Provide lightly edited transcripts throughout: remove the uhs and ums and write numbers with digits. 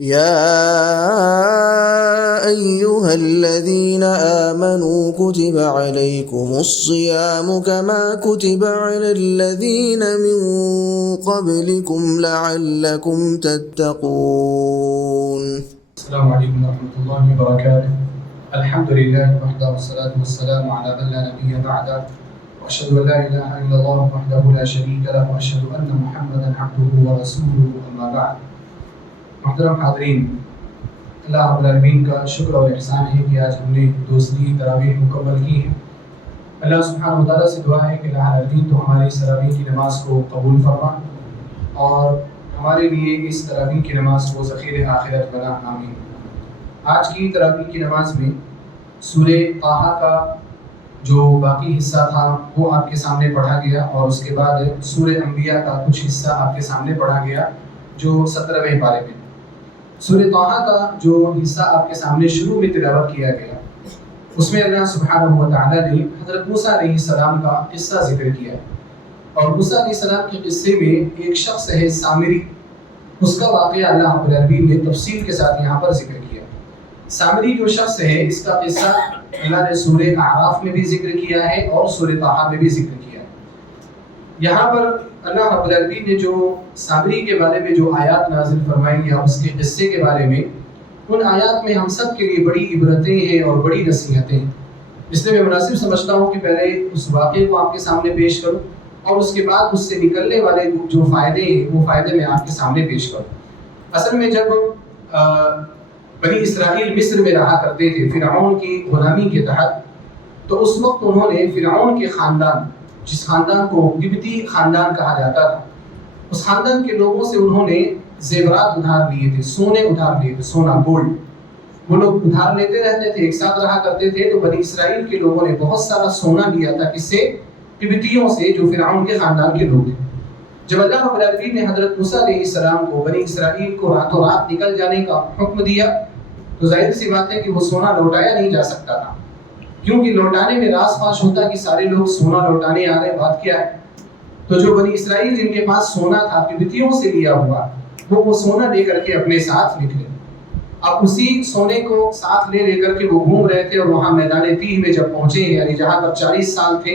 يا أيها الذين آمنوا كتب عليكم الصيام كما كتب على الذين من قبلكم لعلكم تتقون. السلام علیکم ورحمۃ اللہ وبرکاتہ. الحمد للہ وحدہ والصلاة والسلام على من لا نبی بعدہ واشهد ان لا الہ الا اللہ وحدہ لا شریک له واشهد ان محمدا عبده ورسولہ اما بعد. محترم حاضرین، اللہ رب العالمین کا شکر اور احسان ہے کہ آج ہم نے دوسری تراویح مکمل کی ہے. اللہ سبحانہ وتعالیٰ سے دعا ہے کہ اللہ العالمین تو ہماری اس تراویح کی نماز کو قبول فرما اور ہمارے لیے اس تراویح کی نماز کو ذخیر آخرت بنا. آمین. آج کی تراویح کی نماز میں سورہ طٰہٰ کا جو باقی حصہ تھا وہ آپ کے سامنے پڑھا گیا اور اس کے بعد سورہ انبیاء کا کچھ حصہ آپ کے سامنے پڑھا گیا جو 17ویں پارے میں. سورہ طٰہٰ کا جو حصہ آپ کے سامنے شروع میں تلاوت کیا گیا اس میں اللہ سبحانہ و تعالیٰ نے حضرت موسیٰ علیہ السلام کا قصہ ذکر کیا اور موسیٰ علیہ السلام کے قصے میں ایک شخص ہے سامری، اس کا واقعہ اللہ رب العالمین نے تفصیل کے ساتھ یہاں پر ذکر کیا. سامری جو شخص ہے اس کا قصہ اللہ نے سورہ اعراف میں بھی ذکر کیا ہے اور سورہ طٰہٰ میں بھی ذکر کیا ہے. یہاں پر اللہ رب العالمین نے جو سامری کے بارے میں جو آیات نازل فرمائی یا اس کے قصے کے بارے میں، ان آیات میں ہم سب کے لیے بڑی عبرتیں ہیں اور بڑی نصیحتیں ہیں. اس لیے میں مناسب سمجھتا ہوں کہ پہلے اس واقعے کو آپ کے سامنے پیش کروں اور اس کے بعد اس سے نکلنے والے جو فائدے ہیں وہ فائدے میں آپ کے سامنے پیش کروں. اصل میں جب بنی اسرائیل مصر میں رہا کرتے تھے فرعون کی غلامی کے تحت، تو اس وقت انہوں نے فرعون کے خاندان، جس خاندان کو قبطی خاندان کہا جاتا تھا، اس خاندان کے لوگوں سے انہوں نے زیورات ادھار لیے تھے، سونے ادھار لیے تھے، سونا گولڈ. وہ لوگ ادھار لیتے رہتے تھے، ایک ساتھ رہا کرتے تھے. تو بنی اسرائیل کے لوگوں نے بہت سارا سونا لیا تھا، کس سے؟ قبطیوں سے، جو فرعون کے خاندان کے لوگ تھے. جب اللہ رب العالمین نے حضرت موسیٰ علیہ السلام کو بنی اسرائیل کو راتوں رات نکل جانے کا حکم دیا تو ظاہر سی بات ہے کہ وہ سونا لوٹایا نہیں جا سکتا تھا، کیونکہ لوٹانے میں راز فاش ہوتا کہ سارے لوگ سونا لوٹانے آ رہے. بات کیا ہے؟ تو جو بنی اسرائیل جن کے پاس سونا تھا قبطیوں سے لیا ہوا، وہ سونا لے کر کے اپنے ساتھ نکلے. اب اسی سونے کو ساتھ لے کر کے وہ گھوم رہے تھے اور وہاں میدان تیہ میں جب پہنچے، یعنی جہاں پر 40 سال تھے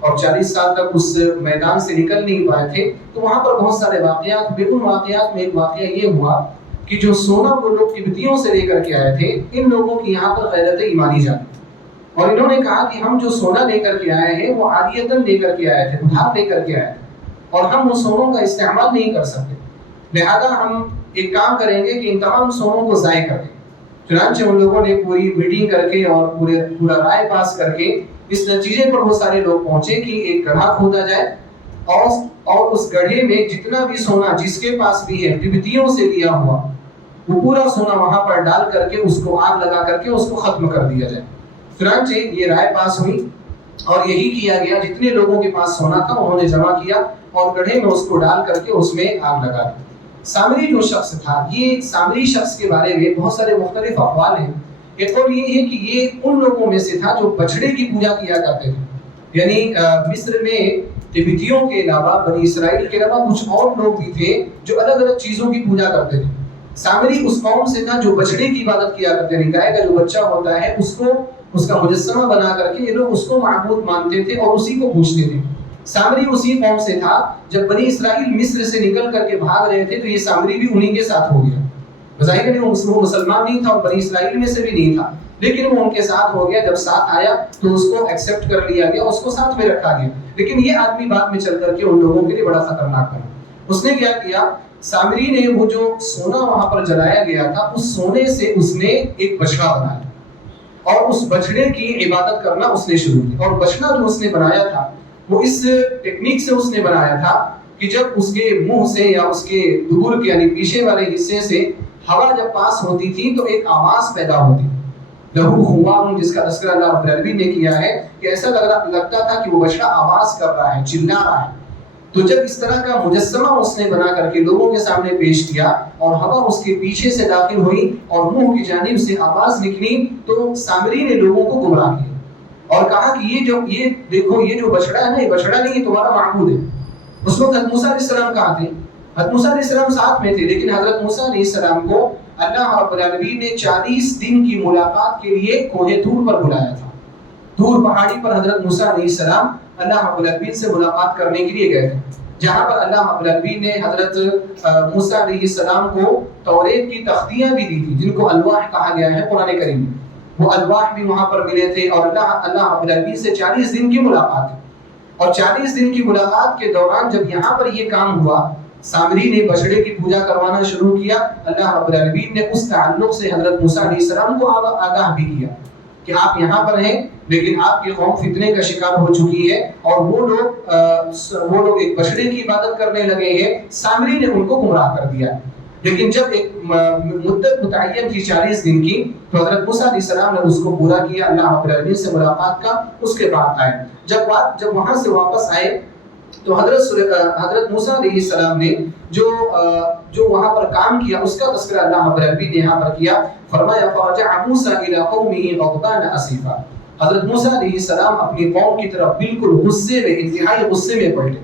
اور 40 سال تک اس میدان سے نکل نہیں پائے تھے، تو وہاں پر بہت سارے واقعات ہوئے. ان واقعات میں ایک واقعہ یہ ہوا کہ جو سونا وہ لوگ قبطیوں سے لے کر کے آئے تھے، ان لوگوں کی یہاں پر غیرت ایمانی جاتی اور انہوں نے کہا کہ ہم جو سونا لے کر کے آئے ہیں وہ عاریتاً لے کر کے آئے تھے، ادھار لے کر کے آئے تھے اور ہم ان سونوں کا استعمال نہیں کر سکتے، لہذا ہم ایک کام کریں گے کہ ان تمام سونوں کو ضائع کر دیں. چنانچہ ان لوگوں نے پوری میٹنگ کر کے اور پورا رائے پاس کر کے اس نتیجے پر وہ سارے لوگ پہنچے کہ ایک گڑھا کھودا جائے اور اس گڑھے میں جتنا بھی سونا جس کے پاس بھی ہے قبطیوں سے لیا ہوا، وہ پورا سونا وہاں پر ڈال کر کے اس کو آگ لگا کر کے اس کو ختم کر دیا جائے. چنانچہ یہ رائے پاس ہوئی اور یہی کیا گیا. جتنے لوگوں کے پاس سونا تھا انہوں نے جمع کیا اور گڑھے میں اس کو ڈال کر کے اس میں آگ لگا دی. سامری جو شخص تھا، یہ سامری شخص کے بارے میں بہت سارے مختلف اقوال ہیں. ایک قول یہ ہے کہ یہ ان لوگوں میں سے تھا جو بچڑے کی پوجا کیا کرتے تھے. یعنی مصر میں قبطیوں کے علاوہ بنی اسرائیل کے علاوہ کچھ اور لوگ بھی تھے جو الگ الگ چیزوں کی پوجا کرتے تھے. سامری اس قوم سے تھا جو بچڑے کی عبادت کیا کرتے تھے. گائے کا جو بچہ ہوتا ہے اس کا مجسمہ بنا کر کے یہ لوگ اس کو معبود مانتے تھے اور اسی کو پوجتے تھے. سامری اسی قوم سے تھا. جب بنی اسرائیل مصر سے نکل کر کے بھاگ رہے تھے تو یہ سامری بھی انہی کے ساتھ ہو گیا. بظاہر وہ مسلمان نہیں تھا اور بنی اسرائیل میں سے بھی نہیں تھا، لیکن وہ ان کے ساتھ ہو گیا. جب ساتھ آیا تو اس کو ایکسیپٹ کر لیا گیا، اس کو ساتھ میں رکھا گیا. لیکن یہ آدمی بعد میں چل کر کے ان لوگوں کے لیے بڑا خطرناک بنا. اس نے کیا کیا؟ سامری نے وہ جو سونا وہاں پر جلایا گیا تھا اس سونے سے اس نے ایک بچڑا بنایا اور اس بچڑے کی عبادت کرنا اس نے شروع کی. اور بچڑا جو اس نے بنایا تھا وہ اس ٹیکنیک سے اس نے بنایا تھا کہ جب اس کے منہ سے یا اس کے دبر کے یعنی پیچھے والے حصے سے ہوا جب پاس ہوتی تھی تو ایک آواز پیدا ہوتی. لہو خوام، جس کا تذکرہ اللہ رب العالمین نے کیا ہے کہ ایسا لگتا تھا کہ وہ بچڑا آواز کر رہا ہے، چلا رہا ہے. تو جب اس طرح کا مجسمہ اس نے بنا کر کے لوگوں کے سامنے پیش کیا اور ہوا اس کے پیچھے سے داخل ہوئی اور منہ کی جانب سے آواز نکلی تو سامری نے لوگوں کو گمراہ کیا اور کہا کہ یہ دیکھو یہ جو بچڑا ہے نا، یہ بچڑا نہیں، یہ تمہارا معبود ہے. اس وقت حضرت موسیٰ علیہ السلام کہاں تھے؟ حضرت موسیٰ علیہ السلام ساتھ میں تھے، لیکن حضرت موسیٰ علیہ السلام کو اللہ رب العالمین نے 40 دن کی ملاقات کے لیے کوہ طور پر بلایا تھا. طور پہاڑی پر حضرت موسیٰ علیہ السلام اللہ رب العالمین سے ملاقات کرنے کے لیے گئے تھے، جہاں پر اللہ رب العالمین نے حضرت موسیٰ علیہ السلام کو توریت کی تختیاں بھی دی تھی، جن کو الواح کہا گیا ہے قرآن کریم میں. وہ الواح بھی وہاں پر ملے تھے، اور اللہ رب العالمین سے 40 دن کی ملاقات تھی. اور 40 دن کی ملاقات کے دوران جب یہاں پر یہ کام ہوا، سامری نے بچڑے کی پوجا کروانا شروع کیا، اللہ رب العالمین نے اس تعلق سے حضرت موسیٰ علیہ السلام کو آگاہ بھی کیا کہ آپ یہاں پر ہیں، لیکن آپ کی قوم فتنے کا شکار ہو چکی ہے، اور وہ لوگ ایک بچڑے کی عبادت کرنے لگے ہیں. سامری نے ان کو گمراہ کر دیا. لیکن جب ایک مدت متعین کی 40 دن کی، تو حضرت موسیٰ علیہ السلام نے اس کو پورا کیا اللہ رب العالمین سے ملاقات کا. اس کے بعد آئے، جب وہاں سے واپس آئے تو حضرت موسیٰ علیہ السلام نے جو وہاں پر کام کیا اس کا تذکرہ اللہ رب العالمین نے یہاں پر کیا. فرمایا فرجع موسیٰ الی قومہ غضبان اسفا. حضرت موسیٰ علیہ السلام اپنی قوم کی طرف بالکل غصے میں، انتہائی غصے میں پلٹے.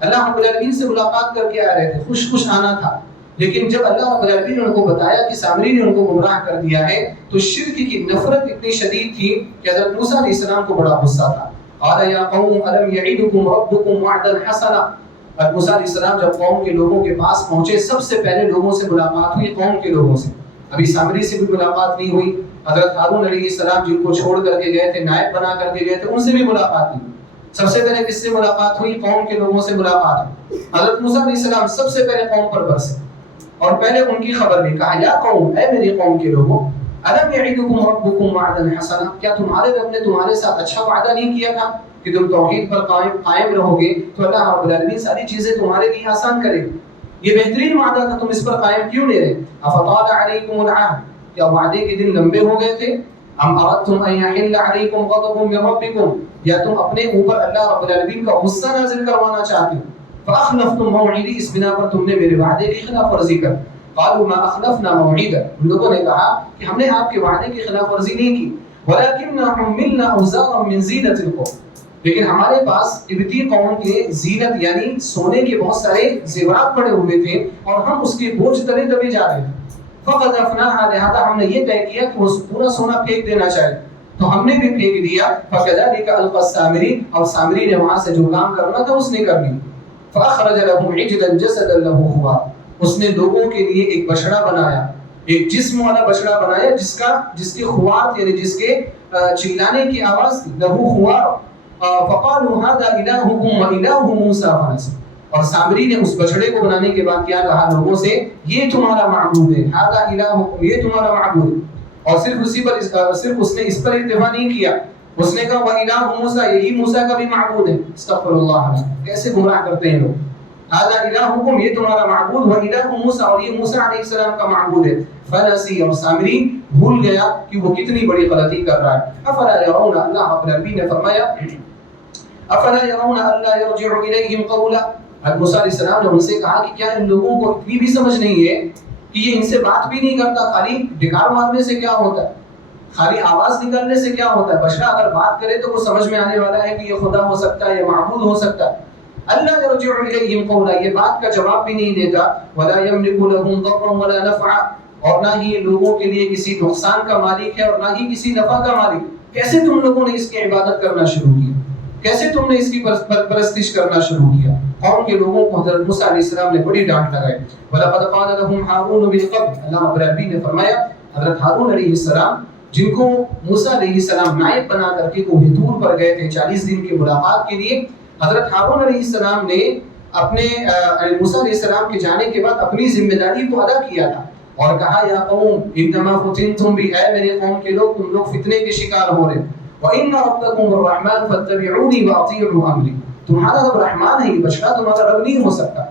اللہ رب العالمین سے ملاقات کر کے آ رہے تھے، خوش آنا تھا، لیکن جب اللہ رب العالمین نے ان کو بتایا کہ سامری نے ان کو گمراہ کر دیا ہے، تو شرک کی نفرت اتنی شدید تھی کہ حضرت موسیٰ علیہ السلام کو بڑا غصہ تھا. قال یا قوم الم یعدکم ربکم وعدا حسنا. حضرت موسیٰ علیہ السلام جب قوم کے لوگوں کے پاس پہنچے، سب سے پہلے لوگوں سے ملاقات ہوئی قوم کے لوگوں سے. ابھی سامری سے بھی ملاقات نہیں ہوئی. حضرت ہارون علیہ السلام جن کو چھوڑ کر کے گئے تھے، نائب بنا کر کے گئے تھے، ان سے بھی ملاقات نہیں. سب سے پہلے کس سے ملاقات ہوئی؟ قوم کے لوگوں سے ملاقات ہوئی. حضرت موسیٰ علیہ السلام سب سے پہلے قوم پر برسے اور پہلے ان کی خبر لی. کہا یا قوم، اے میری قوم کے لوگوں، الم یعدکم ربکم وعدا حسنا. کیا تمہارے رب نے تمہارے ساتھ اچھا وعدہ نہیں کیا تھا کہ تم توحید پر قائم رہو گے تو اللہ رب العالمین ساری چیزیں تمہارے لیے آسان کرے گی؟ یہ بہترین وعدہ تھا، تم اس پر قائم کیوں نہیں رہے؟ افطال علیکم العہد. کیا وعدے کے دن لمبے ہو گئے تھے؟ ام اردتم ان یحل علیکم غضب من ربکم. یا تم اپنے اوپر اللہ رب العالمین کا غصہ نازل کروانا چاہتے ہو؟ فاخلفتم موعدی. اس بنا پر تم نے میرے وعدے کی خلاف ورزی کر. قالوا ما اخلفنا موعدا. ان لوگوں نے کہا کہ ہم نے آپ کے وعدے کی خلاف ورزی نہیں کی. ولكننا حملنا اوزارا من زینۃ القوم. لیکن ہمارے پاس قبطی قوم کے زینت یعنی سونے کے بہت سارے زیورات پڑے ہوئے تھے، اور ہم اس کے بوجھ تلے دبے جا رہے تھے. فقذفناها. لہذا ہم نے یہ طے کیا کہ وہ پورا سونا پھینک دینا چاہیے، تو ہم نے بھی پھینک دیا. فكذلك القى السامری. اور سامری نے وہاں سے جو کام کرنا تھا اس نے کر لیا. فاخرج لهم عجلا جسدا له خوار. اس نے لوگوں کے لیے ایک بچڑا بنایا، ایک جسم والا بچڑا بنایا جس کے خوار یعنی جس کے چلانے کی آواز تھی. له خوار. فقالوا هذا الهكم واله موسى فنسي. اور سامری نے اس بچڑے کو بنانے کے بعد کیا کہا لوگوں سے؟ یہ تمہارا معبود ہے. هذا الهكم. یہ تمہارا معبود ہے. اور صرف اس نے اس پر اکتفا نہیں کیا، اس نے کہا وَإِلَهُ مُوسَى. یہی موسیٰ کا بھی معبود ہے. استغفر اللہ. کیسے گمراہ کرتے ہیں لوگ. هذا الهكم. یہ تمہارا معبود. وَإِلَهُ مُوسَى. اور یہ موسیٰ علیہ السلام کا معبود ہے. فنسی. اور سامری بھول گیا کہ وہ کتنی بڑی غلطی کر رہا ہے. افلا يرون. اللہ رب العالمین نے فرمایا افلا يرون الا يرجع اليهم قولا. موسیٰ علیہ السلام نے ان سے کہا کہ کیا ان لوگوں کو اتنی بھی سمجھ نہیں ہے کہ یہ ان سے بات بھی نہیں کرتا؟ خالی ڈکار مارنے سے کیا ہوتا ہے؟ خالی آواز نکالنے سے کیا ہوتا ہے؟ بچڑا اگر بات کرے تو وہ سمجھ میں آنے والا ہے کہ یہ خدا ہو سکتا ہے، یہ معبود ہو سکتا ہے. اللہ يرجع اليهم قولا. یہ بات کا جواب بھی نہیں دیتا. ولا يملك لهم ضرا ولا نفعا. اور نہ ہی لوگوں کے لیے کسی نقصان کا مالک ہے اور نہ ہی کسی نفع کا مالک. کیسے تم لوگوں نے اس کی عبادت کرنا شروع کی؟ کیسے تم نے اس کی پرستش کرنا شروع کیا؟ قوم کے لوگوں کو حضرت موسیٰ علیہ السلام نے بڑی ڈانٹ لگائی. وَلَقَدْ قَالَ لَهُمْ هَارُونُ بِالْقَبْلِ. اللہ رب العالمین نے فرمایا حضرت ہارون علیہ السلام جن کو موسیٰ علیہ السلام نائب بنا کر کے کوہ طور پر گئے تھے 40 دن کی ملاقات کے لیے، حضرت ہارون علیہ السلام نے اپنے موسیٰ علیہ السلام کے جانے کے بعد اپنی ذمہ داری کو ادا کیا تھا اور کہا یا قوم انما فتنتم بھی. اے میرے قوم کے لوگ، تم لوگ فتنے کے شکار ہو رہے. وَإِنَّ رَبَّكُمُ الرَّحْمَنُ فَاتَّبِعُونِي وَأَطِيعُوا أَمْرِي. تمہارا رب رحمان ہے، یہ بچڑا تمہارا رب نہیں ہو سکتا.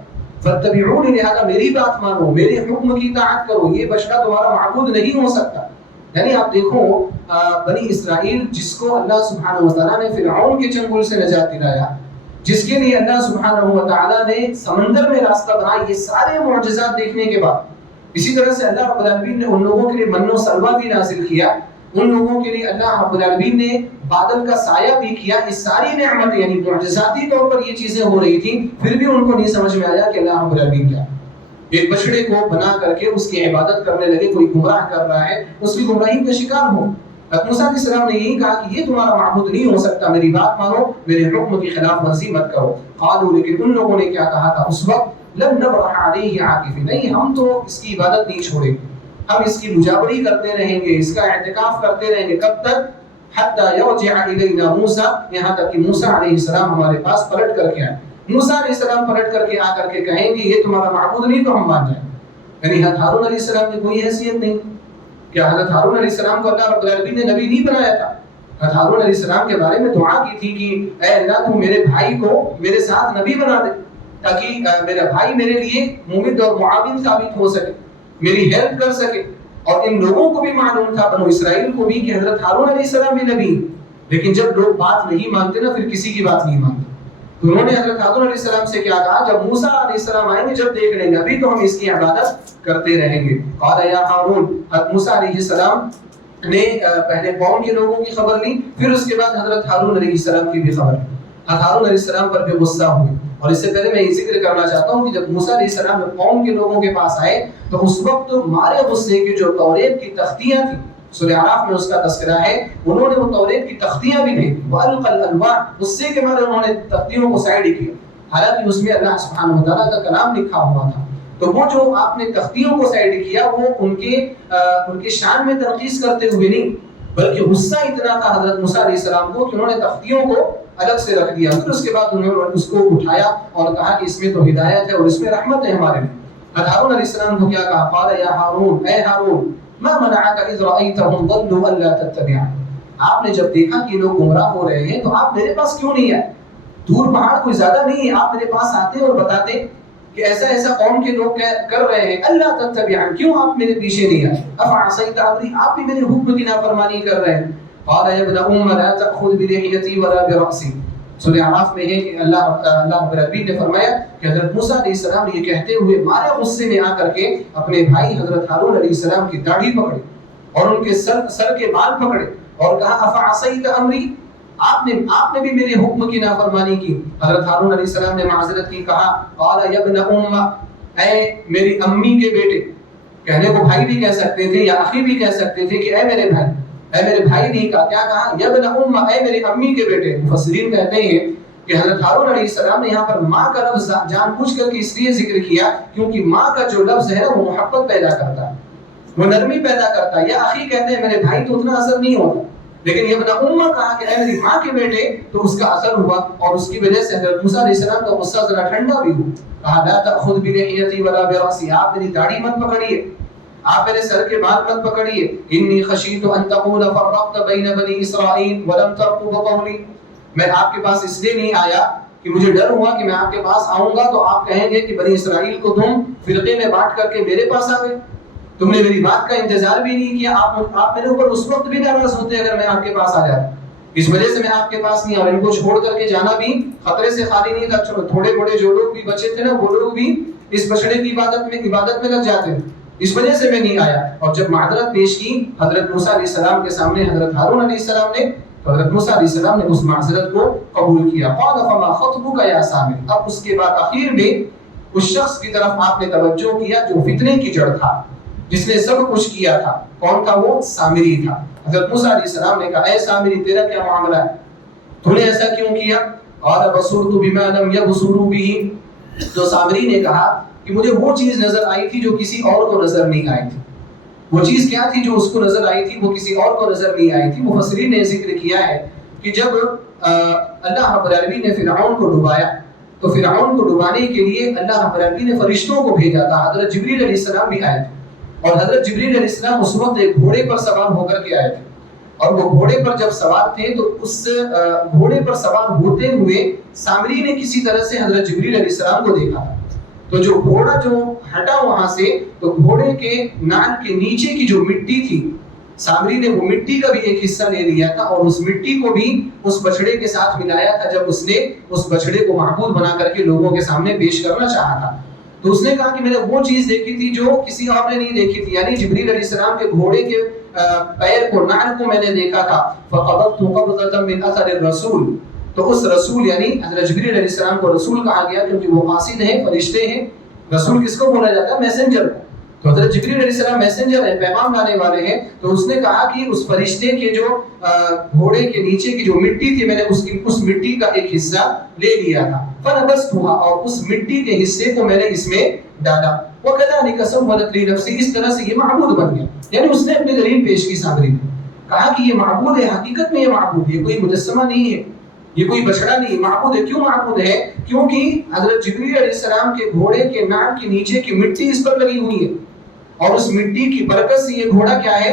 فَاتَّبِعُونِي. لہذا میری بات مانو، میرے حکم کی اطاعت کرو. یہ بچڑا تمہارا معبود نہیں ہو سکتا. یعنی آپ دیکھو بنی اسرائیل جس کو اللہ سبحانہ وتعالیٰ نے فرعون کے چنگل سے نجات دلایا، جس کے لیے اللہ سبحانہ وتعالیٰ نے سمندر میں راستہ بنایا، یہ سارے معجزات دیکھنے کے بعد، اسی طرح سے اللہ رب العالمین نے ان لوگوں کے لیے من و سلوہ بھی نازل کیا، ان لوگوں کے لیے اللہ رب العالمین نے بادل کا سایہ بھی کیا. یہ ساری نعمتیں یعنی معجزاتی طور پر یہ چیزیں ہو رہی تھیں، پھر بھی ان کو نہیں سمجھ میں آیا کہ اللہ رب العالمین کیا. ایک بچڑے کو بنا کر کے اس کی عبادت کرنے لگے، کوئی گمراہ کر رہا ہے اس کی گمراہی کا شکار ہو۔ موسیٰ علیہ السلام نے یہی کہا کہ یہ تمہارا معبود نہیں ہو سکتا، میری بات مانو، میرے حکم کی خلاف ورزی مت کرو۔ قالوا، لیکن ان لوگوں نے کیا کہا تھا اس وقت، لن نبرح علیہ عاکفین، نہیں ہم تو اس کی عبادت نہیں چھوڑیں گے، ہم اس کی مجاوری کرتے رہیں گے، اس کا اعتکاف کرتے رہیں گے، کب تک؟ حتی یرجع الینا موسیٰ، یہاں تک کہ موسیٰ علیہ السلام ہمارے پاس پلٹ کر کے آئے۔ موسیٰ علیہ السلام پلٹ کر کے آ کر کے کہیں گے یہ تمہارا معبود نہیں تو ہم مان جائیں۔ یعنی حضرت ہارون علیہ السلام کی کوئی حیثیت نہیں۔ کیا حضرت ہارون علیہ السلام کو اللہ رب العالمین نے نبی نہیں بنایا تھا؟ حضرت ہارون علیہ السلام کے بارے میں دعا کی تھی کہ اے اللہ تو میرے بھائی کو میرے ساتھ نبی بنا دے، تاکہ میرا بھائی میرے لیے ممد اور معاون ثابت ہو سکے، میری ہیلپ کر سکے۔ اور ان لوگوں کو بھی معلوم تھا، بنو اسرائیل کو بھی، کہ حضرت ہارون علیہ السلام بھی نبی، لیکن جب لوگ بات نہیں مانتے نا پھر کسی کی بات نہیں مانتے۔ تو انہوں نے حضرت ہارون علیہ السلام سے کیا کہا، جب موسیٰ علیہ السلام آئیں گے جب دیکھ لیں گے، ابھی تو ہم اس کی عبادت کرتے رہیں گے۔ قال یا ہارون، حضرت موسیٰ علیہ السلام نے پہلے قوم کے لوگوں کی خبر لی، پھر اس کے بعد حضرت ہارون علیہ السلام کی بھی خبر لی۔ حضرت ہارون علیہ السلام پر بھی غصہ ہوئے۔ اور اس سے پہلے میں یہ ذکر کرنا چاہتا ہوں کہ جب موسیٰ علیہ السلام قوم کے لوگوں کے پاس آئے تو اس وقت مارے غصے کی جو توریت کی تختیاں تھیں، سورہ اعراف میں اس کا تذکرہ ہے، انہوں نے وہ توریت کی تختیاں بھی نہیں، وَأَلْقَى الْأَلْوَاحَ، غصے کے مارے انہوں نے تختیوں کو سائڈ کیا، حالانکہ اس میں اللہ سبحانہ وتعالیٰ کا کلام لکھا ہوا تھا۔ تو وہ جو آپ نے تختیوں کو سائڈ کیا وہ ان کے شان میں تنقیص کرتے ہوئے نہیں، بلکہ غصہ اتنا تھا حضرت موسیٰ علیہ السلام کو کہ انہوں نے تختیوں کو الگ سے رکھ دیا۔ پھر اس کے بعد انہوں نے اس کو اٹھایا اور کہا کہ اس میں تو ہدایت ہے اور اس میں رحمت ہے ہمارے لیے۔ ہارون علیہ السلام کو کیا کہا، قال یا ہارون، اے ہارون، ما منعك اذ رأيتهم ضلوا الا تتبعني، آپ نے جب دیکھا کہ لوگ گمراہ ہو رہے ہیں تو آپ میرے پاس کیوں نہیں آئے؟ دور پہاڑ کوئی زیادہ نہیں ہے، آپ میرے پاس آتے اور بتاتے کہ ایسا ایسا قوم کے لوگ کر رہے ہیں، اللہ تتبعن، کیوں آپ میرے پیچھے نہیں آئے؟ افعصیت امری، آپ بھی میرے حکم کی نافرمانی کر رہے ہیں۔ قال یا ابن ام لا تأخذ بلحیتی ولا برأسی، سورہ اعراف میں ہے کہ اللہ رب العالمین نے فرمایا کہ حضرت موسیٰ علیہ السلام یہ کہتے ہوئے مارے غصے میں آ کر کے اپنے بھائی حضرت ہارون علیہ السلام کی داڑھی پکڑی اور ان کے سر کے بال پکڑے اور کہا افعصیت امری، آپ نے بھی میرے حکم کی نافرمانی کی۔ حضرت ہارون علیہ السلام نے معذرت کی، کہا قال یا ابن ام، اے میری امی کے بیٹے، کہنے کو بھائی بھی کہہ سکتے تھے یا اخی بھی کہہ سکتے تھے کہ اے میرے بھائی، اے میرے بھائی نہیں کہا، کیا کہا، یا ابن ام، اے میرے امی کے بیٹے۔ مفسرین کہتے ہیں کہ حضرت ہارون علیہ السلام نے یہاں پر ماں کا لفظ جان بوجھ کر کے اس لیے ذکر کیا کیونکہ ماں کا جو لفظ ہے وہ محبت پیدا کرتا ہے، وہ نرمی پیدا کرتا ہے۔ یا اخی کہتے ہیں میرے بھائی تو اتنا اثر نہیں ہوتا، لیکن یہ ابن ام کہا کہ اے میری ماں کے بیٹے تو اس کا اثر ہوا، اور اس کی وجہ سے حضرت موسیٰ علیہ السلام کا غصہ ذرا ٹھنڈا بھی ہوا۔ کہا لا تأخذ بلحیتی ولا برأسی، آپ میری داڑھی مت پکڑیے، آپ میرے سر کے بال مت پکڑیے۔ انی خشیت ان تقول فرقت بین بنی اسرائیل ولم ترقب قولی، میں آپ کے پاس اس لیے نہیں آیا کہ مجھے ڈر ہوا کہ میں آپ کے پاس آؤں گا تو آپ کہیں گے کہ بنی اسرائیل کو تم فرقے میں بانٹ کر کے میرے پاس آ گئے، تم نے میری بات کا انتظار بھی نہیں کیا، آپ میرے اوپر اس وقت بھی ناراض ہوتے اگر میں آپ کے پاس آ جاتا، اس وجہ سے میں آپ کے پاس نہیں، اور ان کو چھوڑ کر کے جانا بھی خطرے سے خالی نہیں تھا، تھوڑے بڑے جو لوگ بھی بچے تھے نا وہ لوگ بھی اس بچڑے کی عبادت میں لگ جاتے، اس وجہ سے میں نہیں آیا۔ اور جب معذرت پیش کی حضرت موسیٰ علیہ السلام کے سامنے حضرت ہارون علیہ السلام نے، تو حضرت موسیٰ علیہ السلام نے اس معذرت کو قبول کیا۔ قال فما خطبك یا سامری، اب اس کے بعد اخیر میں اس شخص کی طرف آپ نے توجہ کیا جو فتنے کی جڑ تھا، جس نے سب کچھ کیا تھا، کون تھا وہ؟ سامری تھا۔ حضرت موسیٰ علیہ السلام نے کہا اے سامری تیرا کیا معاملہ ہے، تو نے ایسا کیوں کیا؟ قال بصرت بما لم يبصروا به، تو سامری نے کہا کہ مجھے وہ چیز نظر آئی تھی جو کسی اور کو نظر نہیں آئی تھی۔ وہ چیز کیا تھی جو اس کو نظر آئی تھی وہ کسی اور کو نظر نہیں آئی تھی؟ مفسرین نے ذکر کیا ہے کہ جب اللہ رب العالمین نے فرعون کو ڈبایا تو فرعون کو ڈبانے کے لیے اللہ رب العالمین نے فرشتوں کو بھیجا تھا، حضرت جبریل علیہ السلام بھی آئے تھے، اور حضرت جبریل علیہ السلام اس وقت ایک گھوڑے پر سوار ہو کر کے آئے تھے، اور وہ گھوڑے پر جب سوار تھے تو اس گھوڑے پر سوار ہوتے ہوئے سامری نے کسی طرح سے حضرت جبریل علیہ السلام کو دیکھا، تو جو گھوڑا جو ہٹا وہاں سے تو گھوڑے کے ناک کے نیچے کی جو مٹی تھی سامری نے وہ مٹی کا بھی ایک حصہ لے لیا تھا اور اس مٹی کو بھی اس بچڑے کے ساتھ ملایا تھا جب اس نے اس بچڑے کو معبود بنا کر کے لوگوں کے سامنے پیش کرنا چاہا تھا۔ تو اس نے کہا کہ میں نے وہ چیز دیکھی تھی جو کسی اور نے نہیں دیکھی تھی، یعنی جبریل علیہ السلام کے گھوڑے کے پیر کو، نعل کو میں نے دیکھا تھا۔ فقبضت قبضة من اثر الرسول، تو اس رسول یعنی حضرت جبریل علیہ السلام کو رسول کہا گیا کیونکہ وہ قاصد ہیں، فرشتے ہیں، رسول کس کو بولا جاتا ہے؟ میسنجر کو. تو حضرت جبریل علیہ السلام میسنجر ہے، پیغام لانے والے ہیں. تو اس نے کہا کہ اس فرشتے کے جو گھوڑے کے نیچے کی جو مٹی تھی، میں نے اس مٹی کا ایک حصہ لے لیا تھا. فنبذتها، اور اس مٹی کے حصے کو میں نے اس میں ڈالا. وَكَذَلِكَ سَوَّلَتْ لِي نَفْسِي، اس طرح سے یہ معبود بن گیا. یعنی اس نے اپنی دلیل پیش کی سامری میں، کہا کہ یہ معبود ہے، حقیقت میں یہ معبود ہے، کوئی مجسمہ نہیں ہے، یہ کوئی بچڑا نہیں، معبود ہے. کیوں معبود ہے؟ کیونکہ حضرت جبریل علیہ السلام کے گھوڑے کے ناک کے نیچے کی مٹی اس پر لگی ہوئی ہے، اور اس مٹی کی برکت سے یہ گھوڑا کیا ہے،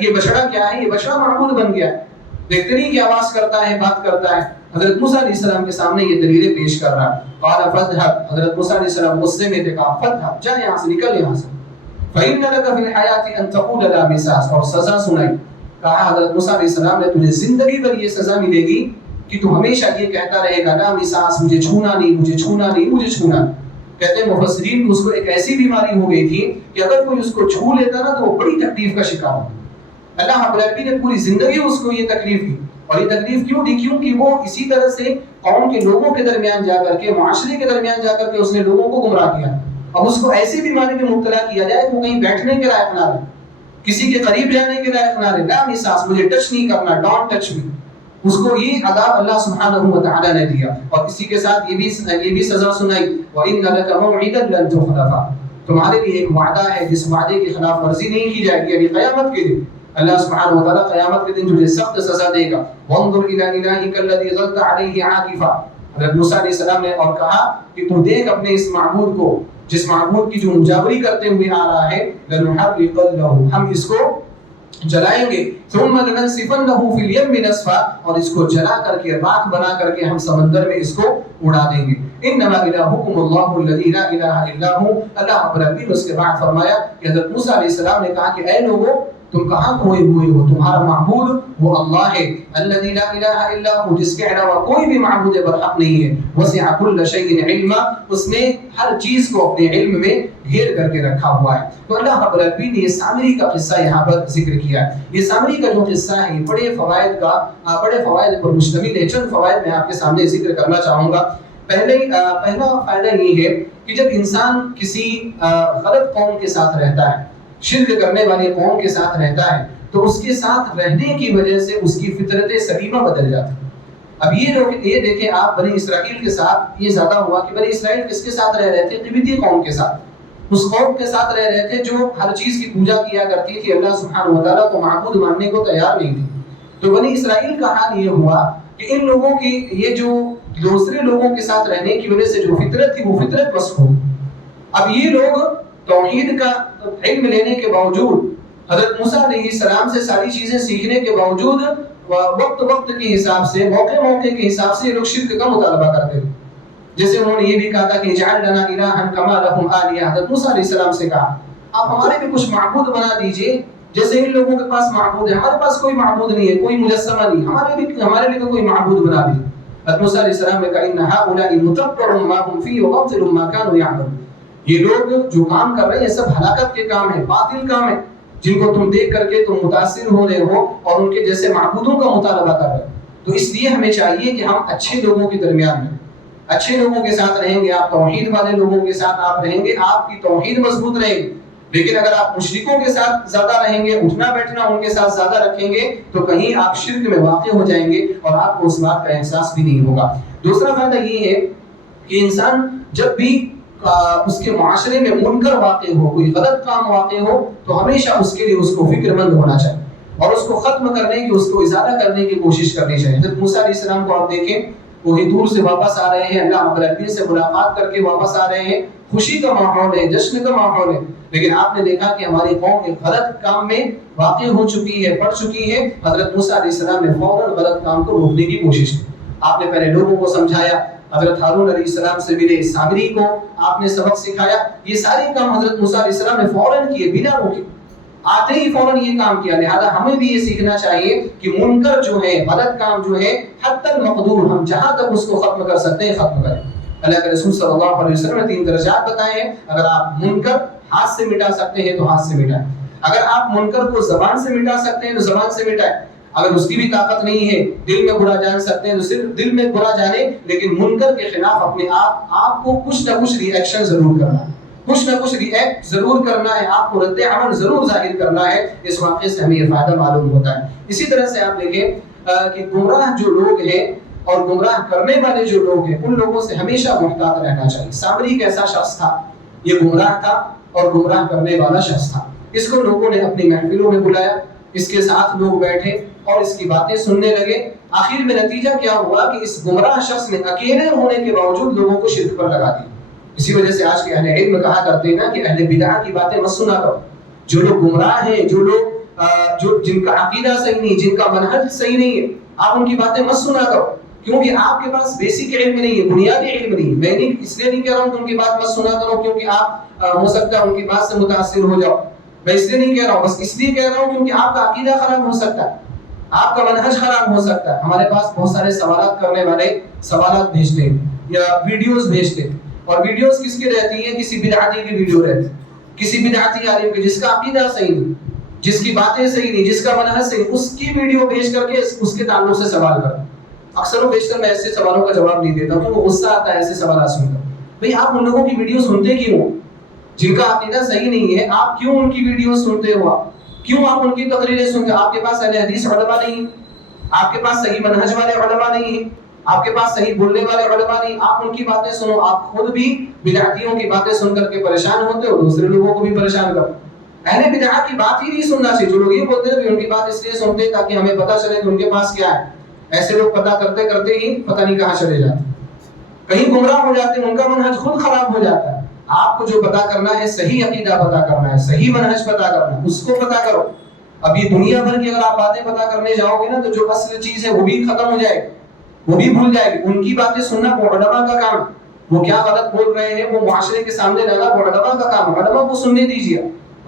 یہ بچڑا کیا ہے، یہ بچڑا معبود بن گیا. دیکھتے نہیں کہ آواز کرتا ہے، بات کرتا ہے. حضرت موسیٰ علیہ السلام کے سامنے یہ دلیلیں پیش کر رہا ہے. قال فاذهب، حضرت موسیٰ علیہ السلام غصے میں تھے، کہا فاذهب، جا یہاں سے، نکل یہاں سے. فإن لك في الحياة أن تقول لا مساس، اور سزا سنائی. کہا حضرت موسیٰ علیہ السلام نے تجھے زندگی بھر یہ سزا ملے گی کہ تو ہمیشہ یہ کہتا رہے گا لا مساس، مجھے چھونا نہیں، مجھے چھونا نہیں، مجھے چھونا. کہتے ہیں مفسرین کو اس کو ایک ایسی بیماری ہو گئی تھی کہ اگر کوئی اس کو چھو لیتا نا تو وہ بڑی تکلیف کا شکار ہوتا. اللہ رب العالمین نے پوری زندگی اس کو یہ تکلیف دی. اور یہ تکلیف کیوں دی؟ کیونکہ وہ اسی طرح سے قوم کے لوگوں کے درمیان جا کر کے، معاشرے کے درمیان جا کر کے اس نے لوگوں کو گمراہ کیا. اب اس کو ایسی بیماری میں مبتلا کیا جائے کہ وہ کہیں بیٹھنے کے لائق نہ رہے، کسی کے قریب جانے کے لائق نہ رہے. لا مساس، مجھے ٹچ نہیں کرنا، ڈونٹ ٹچ می. اس کو یہ عذاب اللہ سبحانہ و تعالی نے دیا. اور اسی کے ساتھ یہ بھی سزا سنائی. وَإِنَّ لَكَ مَوْعِدًا لَن تُخْلَفَهُ، تمہارے لیے ایک وعدہ ہے جس وعدے کی خلاف ورزی نہیں کی جائے گی. یعنی قیامت کے دن اللہ سبحانہ و تعالی قیامت کے دن تجھے سخت سزا دے گا. وَانظُرْ إِلَىٰ إِلَٰهِكَ الَّذِي ظَلْتَ عَلَيْهِ عَاكِفًا، حضرت موسیٰ علیہ السلام نے اور کہا کہ تو دیکھ اپنے اس معبود کو، جس معبود کی جو مجاوری کرتے ہوئے آ رہا ہے. لَنُحَرِّقَنَّهُ، ہم اس کو جلائیں گے. ثم لننسفنه في اليم نسفا، اور اس کو جلا کر کے راکھ بنا کر کے ہم سمندر میں اس کو اڑا دیں گے. انما الہکم اللہ الذی لا الہ الا هو، اللہ رب العالمین اس کے بعد فرمایا کہ حضرت موسیٰ علیہ السلام نے کہا کہ اے لوگوں تم کہاں کھوئے ہوئے ہو، تمہارا معبود وہ اللہ ہے. الذی لا الہ الا هو، جس کے علاوہ کوئی بھی معبود برحق نہیں ہے. وسع کل شیء علما، اس نے ہر چیز کو اپنے علم میں گھیر کر کے رکھا ہوا ہے. تو اللہ رب العالمین نے یہ سامری کا قصہ یہاں پر ذکر کیا ہے. یہ سامری کا جو قصہ ہے یہ بڑے فوائد پر مشتمل ہے. چند فوائد میں آپ کے سامنے ذکر کرنا چاہوں گا. پہلا فائدہ یہ ہے کہ جب انسان کسی غلط قوم کے ساتھ رہتا ہے، شرک کرنے والی قوم کے ساتھ رہتا ہے، تو اس کے ساتھ رہنے کی وجہ سے اس کی فطرت سلیمہ بدل جاتی ہے. اب یہ دیکھیں آپ بنی اسرائیل کے ساتھ یہ زیادہ ہوا کہ بنی اسرائیل کس کے ساتھ رہ رہے تھے؟ قبطی قوم کے ساتھ. اس قوم کے ساتھ رہ رہے تھے جو ہر چیز کی پوجا کیا کرتی تھی، اللہ سبحانہ و تعالیٰ کو معبود ماننے کو تیار نہیں تھی. تو بنی اسرائیل کا حال یہ ہوا کہ ان لوگوں کی یہ جو دوسرے لوگوں کے ساتھ رہنے کی وجہ سے جو فطرت تھی وہ فطرت مسخ ہو. اب یہ لوگ توحید کا علم لینے کے باوجود، حضرت موسیٰ علیہ السلام سے ساری چیزیں سیکھنے کے باوجود، وقت کے حساب سے، موقع کے حساب سے یہ لوگ شرک کا مطالبہ کرتے تھے. جیسے انہوں نے یہ بھی کہا تھا کہ اجعل لنا الہا کما لہم آلیہ، حضرت موسیٰ علیہ السلام سے کہا آپ ہمارے بھی کچھ معبود بنا دیجئے جیسے ان لوگوں کے پاس معبود ہے. ہمارے پاس کوئی معبود نہیں ہے، کوئی مجسمہ نہیں، ہمارے لیے کوئی معبود بنا دیجئے. حضرت موسیٰ علیہ السلام نے کہا ان ہؤلاء متبر ما هم فيه وباطل ما كانوا يعملون، یہ لوگ جو کام کر رہے ہیں یہ سب ہلاکت کے کام ہیں، باطل کام ہیں، جن کو تم دیکھ کر کے تم متاثر ہو رہے ہو اور ان کے جیسے معبودوں کا مطالبہ کر رہے ہو. تو اس لیے ہمیں چاہیے کہ ہم اچھے لوگوں کے درمیان میں، اچھے لوگوں کے ساتھ رہیں گے. آپ توحید والے لوگوں کے ساتھ آپ رہیں گے، آپ کی توحید مضبوط رہے گی. لیکن اگر آپ مشرکوں کے ساتھ زیادہ رہیں گے، اٹھنا بیٹھنا ان کے ساتھ زیادہ رکھیں گے، تو کہیں آپ شرک میں واقع ہو جائیں گے اور آپ کو اس بات کا احساس بھی نہیں ہوگا. دوسرا فائدہ یہ ہے کہ انسان جب بھی اس کے معاشرے میں منکر واقع ہو، کوئی غلط کام واقع ہو، تو ہمیشہ اس کے لیے اس کو فکر مند ہونا چاہیے اور اس کو ختم کرنے کی، اس کو ازالہ کرنے کی کوشش کرنی چاہیے. حضرت موسیٰ علیہ السلام کو آپ دیکھیں، وہ دور سے واپس آ رہے ہیں، اللہ رب العالمین سے ملاقات کر کے واپس آ رہے ہیں، خوشی کا ماحول ہے، جشن کا ماحول ہے. لیکن آپ نے دیکھا کہ ہماری قوم ایک غلط کام میں واقع ہو چکی ہے، پڑ چکی ہے. حضرت موسیٰ علیہ السلام نے فوراً غلط کام کو روکنے کی کوشش کی. آپ نے پہلے لوگوں کو سمجھایا، حضرت ہارون علیہ السلام سے ملے، سامری کو آپ نے سبق سکھایا. یہ سارے کام حضرت موسیٰ علیہ السلام نے فوراً کیے، بنا روکے، آتے ہی فوراً یہ کام کیا. لہذا ہمیں بھی یہ سیکھنا چاہیے کہ منکر جو ہے، غلط کام جو ہے، حتی المقدور، ہم جہاں تک اس کو ختم کر سکتے ہیں ختم کریں. اللہ کے رسول صلی اللہ علیہ وسلم نے 3 درجات بتائے ہیں. اگر آپ منکر ہاتھ سے مٹا سکتے ہیں تو ہاتھ سے مٹائیں. اگر آپ منکر کو زبان سے مٹا سکتے ہیں تو زبان سے مٹائیں. اگر اس کی بھی طاقت نہیں ہے، دل میں برا جان سکتے ہیں تو صرف دل میں برا جانے، لیکن منکر کے خلاف اپنے آپ کو کچھ نہ کچھ ری ایکشن ضرور کرنا. کچھ نہ کچھ ریئیکٹ ضرور کرنا ہے، آپ کو رد عمل ضرور ظاہر کرنا ہے. اس واقعے سے ہمیں یہ فائدہ معلوم ہوتا ہے. اسی طرح سے آپ دیکھیں کہ گمراہ جو لوگ ہیں اور گمراہ کرنے والے جو لوگ ہیں ان لوگوں سے ہمیشہ محتاط رہنا چاہیے. سامری کیسا شخص تھا؟ یہ گمراہ تھا اور گمراہ کرنے والا شخص تھا. اس کو لوگوں نے اپنی محفلوں میں بلایا، اس کے ساتھ لوگ بیٹھے اور اس کی باتیں سننے لگے. آخر میں نتیجہ کیا ہوا کہ اس گمراہ شخص نے اکیلے ہونے کے باوجود لوگوں کو شرک پر لگا دیا. اسی وجہ سے آج کے اہل علم کہا کرتے ہیں نا کہ اہل بدعہ کی باتیں مت سنا کرو. جو لوگ گمراہ ہیں، جو لوگ جن کا عقیدہ صحیح نہیں، جن کا منہج صحیح نہیں ہے، آپ ان کی باتیں مت سنا کرو، کیونکہ آپ کے پاس بیسک علم نہیں ہے، بنیادی علم نہیں ہے. میں نہیں اس لیے نہیں کہہ رہا ہوں کہ ان کی بات مت سنا کرو کیونکہ آپ ہو سکتا ہے ان کی بات سے متاثر ہو جاؤ. میں اس لیے نہیں کہہ رہا ہوں، بس اس لیے کہہ رہا ہوں کیونکہ آپ کا عقیدہ خراب ہو سکتا ہے، آپ کا منہج خراب ہو سکتا ہے. ہمارے پاس بہت سارے سوالات کرنے والے سوالات بھیجتے ہیں یا ویڈیوز بھیجتے ہیں، اور ویڈیوز کس کی رہتی ہیں؟ کسی بدعتی کی ویڈیو رہتی ہے، کسی بدعتی عالم کی جس کا عقیدہ صحیح نہیں، جس کی باتیں صحیح نہیں، جس کا منہج صحیح، اس کی ویڈیو بھیج کر کے اس کے تعلق سے سوال کرتے ہیں. اکثر و بیشتر میں ایسے سوالوں کا جواب نہیں دیتا ہوں، وہ غصہ آتا ہے ایسے سوالات سن کر. بھئی آپ ان لوگوں کی ویڈیو سنتے کیوں ہو جن کا عقیدہ صحیح نہیں ہے؟ آپ کیوں ان کی ویڈیو سنتے ہو؟ کیوں آپ ان کی تقریریں سنتے ہو؟ آپ کے پاس اہل حدیث علماء نہیں، آپ کے پاس صحیح منہج والے علماء نہیں ہیں، آپ کے پاس صحیح بولنے والے علماء نہیں. آپ ان کی باتیں سنو، آپ خود بھی بدعتیوں کی باتیں سن کر کے پریشان ہوتے ہو، دوسرے لوگوں کو بھی پریشان کرو. اہل بدعہ کی بات ہی نہیں سننا چاہیے. جو لوگ یہ بولتے ہیں کہ ان کی بات اس لیے سنتے تاکہ ہمیں پتہ چلے کہ ان کے پاس کیا ہے، ایسے لوگ پتہ کرتے کرتے ہی پتہ نہیں کہاں چلے جاتے، کہیں گمراہ ہو جاتے ہیں، ان کا منہج خود خراب ہو جاتا ہے. آپ کو جو پتہ کرنا ہے صحیح عقیدہ پتہ کرنا ہے، صحیح منہج پتہ کرنا ہے، اس کو پتہ کرو. اب یہ دنیا بھر کی اگر آپ باتیں پتہ کرنے جاؤ گے نا تو جو اصل چیز ہے وہ بھی ختم ہو جائے گی، وہ بھی بھول جائے گی. ان کی باتیں سننا وہ علماء کا کام، وہ کیا غلط بول رہے ہیں وہ معاشرے کے سامنے لانا وہ علماء کا کام. علماء کو سننے دیجیے،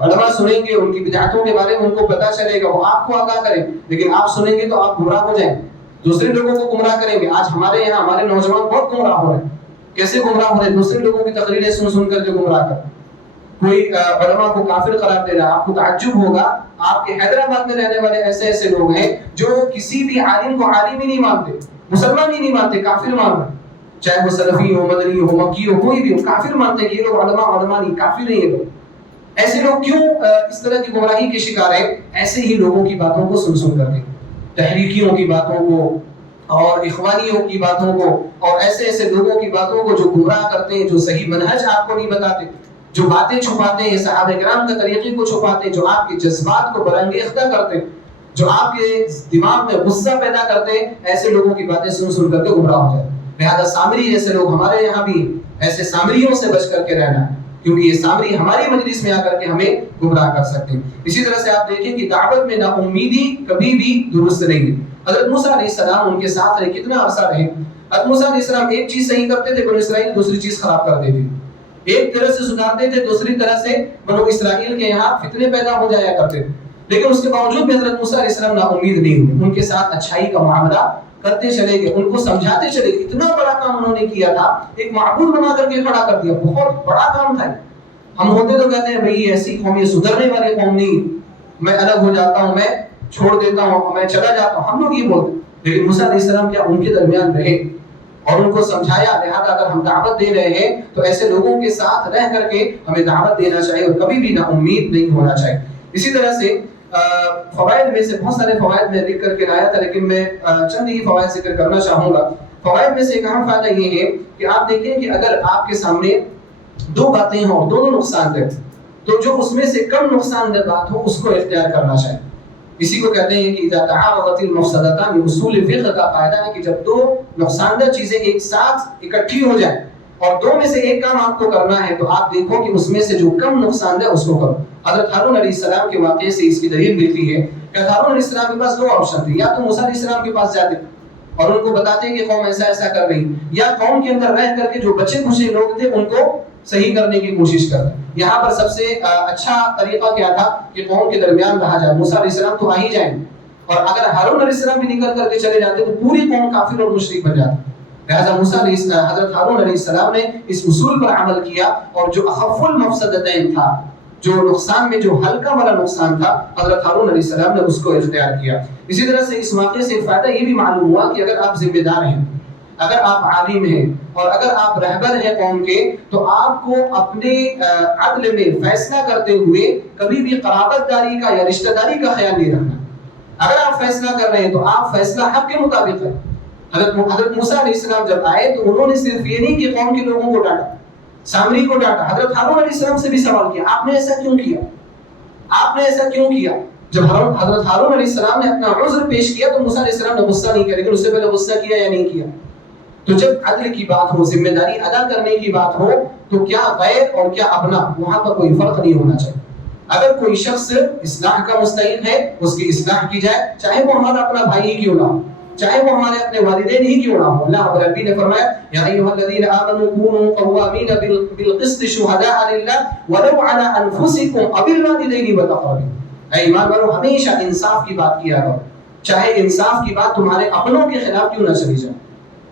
علماء سنیں گے، ان کی بدعتوں کے بارے میں ان کو پتہ چلے گا، وہ آپ کو آگاہ کریں. لیکن آپ سنیں گے تو آپ گمراہ ہو جائیں، دوسرے لوگوں کو گمراہ کریں گے. آج ہمارے یہاں ہمارے نوجوان بہت گمراہ ہو رہے ہیں. کیسے گمراہ ہو رہے ہیں؟ دوسرے لوگوں کی تقریریں سن سن کر کے گمراہ کر، کوئی علماء کو کافر قرار دے رہا. آپ کو تعجب ہوگا، آپ کے حیدرآباد میں رہنے والے ایسے ایسے لوگ ہیں جو کسی بھی عالم کو عالم ہی نہیں مانتے، مسلمان ہی نہیں مانتے، کافر مان رہے. چاہے وہ سلفی ہو، مدنی ہو، مکی ہو، کوئی بھی ہو، کافر مانتے ہیں کہ یہ لوگ علماء نہیں، کافر نہیں ہے لوگ. ایسے لوگ کیوں اس طرح کی گمراہی کے شکار ہیں؟ ایسے ہی لوگوں کی باتوں کو سن سن کر کے، تحریکیوں کی باتوں کو اور اخوانیوں کی باتوں کو اور ایسے ایسے لوگوں کی باتوں کو جو گمراہ کرتے ہیں، جو صحیح منہج آپ کو نہیں بتاتے، جو باتیں چھپاتے ہیں، صحابہ کرام کے طریقے کو چھپاتے ہیں، جو آپ کے جذبات کو برانگیختہ کرتے ہیں، جو آپ کے دماغ میں غصہ پیدا کرتے ہیں، ایسے لوگوں کی باتیں سن سن کر کے گمراہ ہو جاتے ہیں. لہذا سامری جیسے لوگ ہمارے یہاں بھی ایسے سامریوں سے بچ کر کے رہنا ہے، کیونکہ یہ سامری ہماری مجلس میں آ کر کے ہمیں گمراہ کر سکتے ہیں. اسی طرح سے آپ دیکھیں کہ دعوت میں نا امیدی کبھی بھی درست نہیں ہے. حضرت موسیٰ علیہ السلام ان کے ساتھ رہے، کتنا عرصہ رہے. حضرت موسیٰ علیہ السلام ایک چیز صحیح کرتے تھے، بنو اسرائیل دوسری چیز خراب کر دیتے، ایک طرح سے سدھارتے تھے، دوسری طرح سے بنو اسرائیل کے یہاں فتنے پیدا ہو جایا کرتے تھے. لیکن اس کے باوجود بھی حضرت موسیٰ علیہ السلام نا امید نہیں ہوئے، ان کے ساتھ اچھائی کا معاملہ کرتے چلے گئے، ان کو سمجھاتے چلے گئے. اتنا بڑا کام انہوں نے کیا تھا، ایک معبود بنا کر کے کھڑا کر دیا، بہت بڑا کام تھا. ہم ہوتے تو کہتے ہیں بھئی ایسی قوم، یہ سدھرنے والی قوم نہیں، میں الگ ہو جاتا ہوں، میں چھوڑ دیتا ہوں، میں چلا جاتا ہوں، ہم لوگ یہ بولتے. لیکن موسیٰ علیہ السلام کیا ان کے درمیان رہے اور ان کو سمجھایا. لہذا اگر ہم دعوت دے رہے ہیں تو ایسے لوگوں کے ساتھ رہ کر کے ہمیں دعوت دینا چاہیے اور کبھی بھی نا امید نہیں ہونا چاہیے. اسی طرح سے فوائد میں سے بہت سارے فوائد میں لکھ کر کے لایا تھا، لیکن میں چند ہی فوائد ذکر کرنا چاہوں گا. فوائد میں سے ایک اہم فائدہ یہ ہے کہ آپ دیکھیں کہ اگر آپ کے سامنے دو باتیں ہوں اور دونوں نقصان دہ، تو جو اس میں سے کم نقصان دہ بات ہو اس کو اختیار کرنا چاہیے. اسی کو کہتے ہیں کہ اذا تعارضت المفسدتان، اصول فقہ کا قاعدہ ہے کہ جب دو نقصان دہ چیزیں ایک ساتھ اکٹھی ہو جائیں اور دو میں سے ایک کام آپ کو کرنا ہے تو آپ دیکھو کہ اس میں سے جو کم نقصان دہ اس کو کرو. حضرت ہارون علیہ السلام کے واقعے سے اس کی دلیل ملتی ہے کہ ہارون علیہ السلام کے پاس دو آپشن تھے، یا تو موسیٰ علیہ السلام کے پاس جاتے اور ان کو بتاتے کہ قوم ایسا ایسا کر رہی، یا قوم کے اندر رہ کر کے جو بچے کچے لوگ تھے ان کو صحیح کرنے کی کوشش کرتے. یہاں پر سب سے اچھا طریقہ کیا تھا کہ قوم کے درمیان رہا جائے. موسیٰ علیہ السلام تو آ ہی جائیں، اور اگر ہارون علیہ السلام بھی نکل کر کے چلے جاتے تو پوری قوم کافر اور مشرک بن جاتی. لہذا حضرت ہارون علیہ السلام نے اس اصول پر عمل کیا اور جو اخف المفسدتین تھا، جو نقصان میں جو ہلکا والا نقصان تھا، حضرت ہارون علیہ السلام نے اس کو اختیار کیا. اسی طرح سے اس واقعے سے فائدہ یہ بھی معلوم ہوا کہ اگر آپ ذمہ دار ہیں، اگر آپ عالم ہیں اور اگر آپ رہبر ہیں قوم کے، تو آپ کو اپنے عدل میں فیصلہ کرتے ہوئے کبھی بھی قرابت داری کا یا رشتہ داری کا خیال نہیں رکھنا۔ اگر آپ فیصلہ کر رہے ہیں تو آپ فیصلہ حق کے مطابق کریں۔ حضرت موسیٰ علیہ السلام جب آئے تو انہوں نے صرف یہ نہیں کہ قوم کے لوگوں کو ڈانٹا، سامری کو ڈانٹا، حضرت ہارون علیہ السلام سے بھی سوال کیا، آپ نے ایسا کیوں کیا؟ آپ نے ایسا کیوں کیا؟ جب حضرت ہارون علیہ السلام نے اپنا عذر پیش کیا تو موسیٰ علیہ السلام نے غصہ نہیں کیا، لیکن اس سے پہلے غصہ کیا یا نہیں کیا؟ تو جب عدل کی بات ہو، ذمہ داری ادا کرنے کی بات ہو، تو کیا غیر اور کیا اپنا، وہاں پر کوئی فرق نہیں ہونا چاہیے۔ اگر کوئی شخص اصلاح کا مستحق ہے، اس کی اصلاح کی جائے، چاہے وہ ہمارا اپنا بھائی ہی کیوں نہ ہو، چاہے وہ ہمارے اپنے والدین ہی کیوں نہ ہو۔ اللہ رب العالمین نے فرمایا یا ایھا الذین آمنوا کونوا قوامین بالقسط شہداء للہ ولو علی انفسکم او الوالدین والاقربین۔ اے ایمان والو، ہمیشہ انصاف کی بات کیا کرو، چاہے انصاف کی بات تمہارے اپنوں کے خلاف کیوں نہ چلی جائے،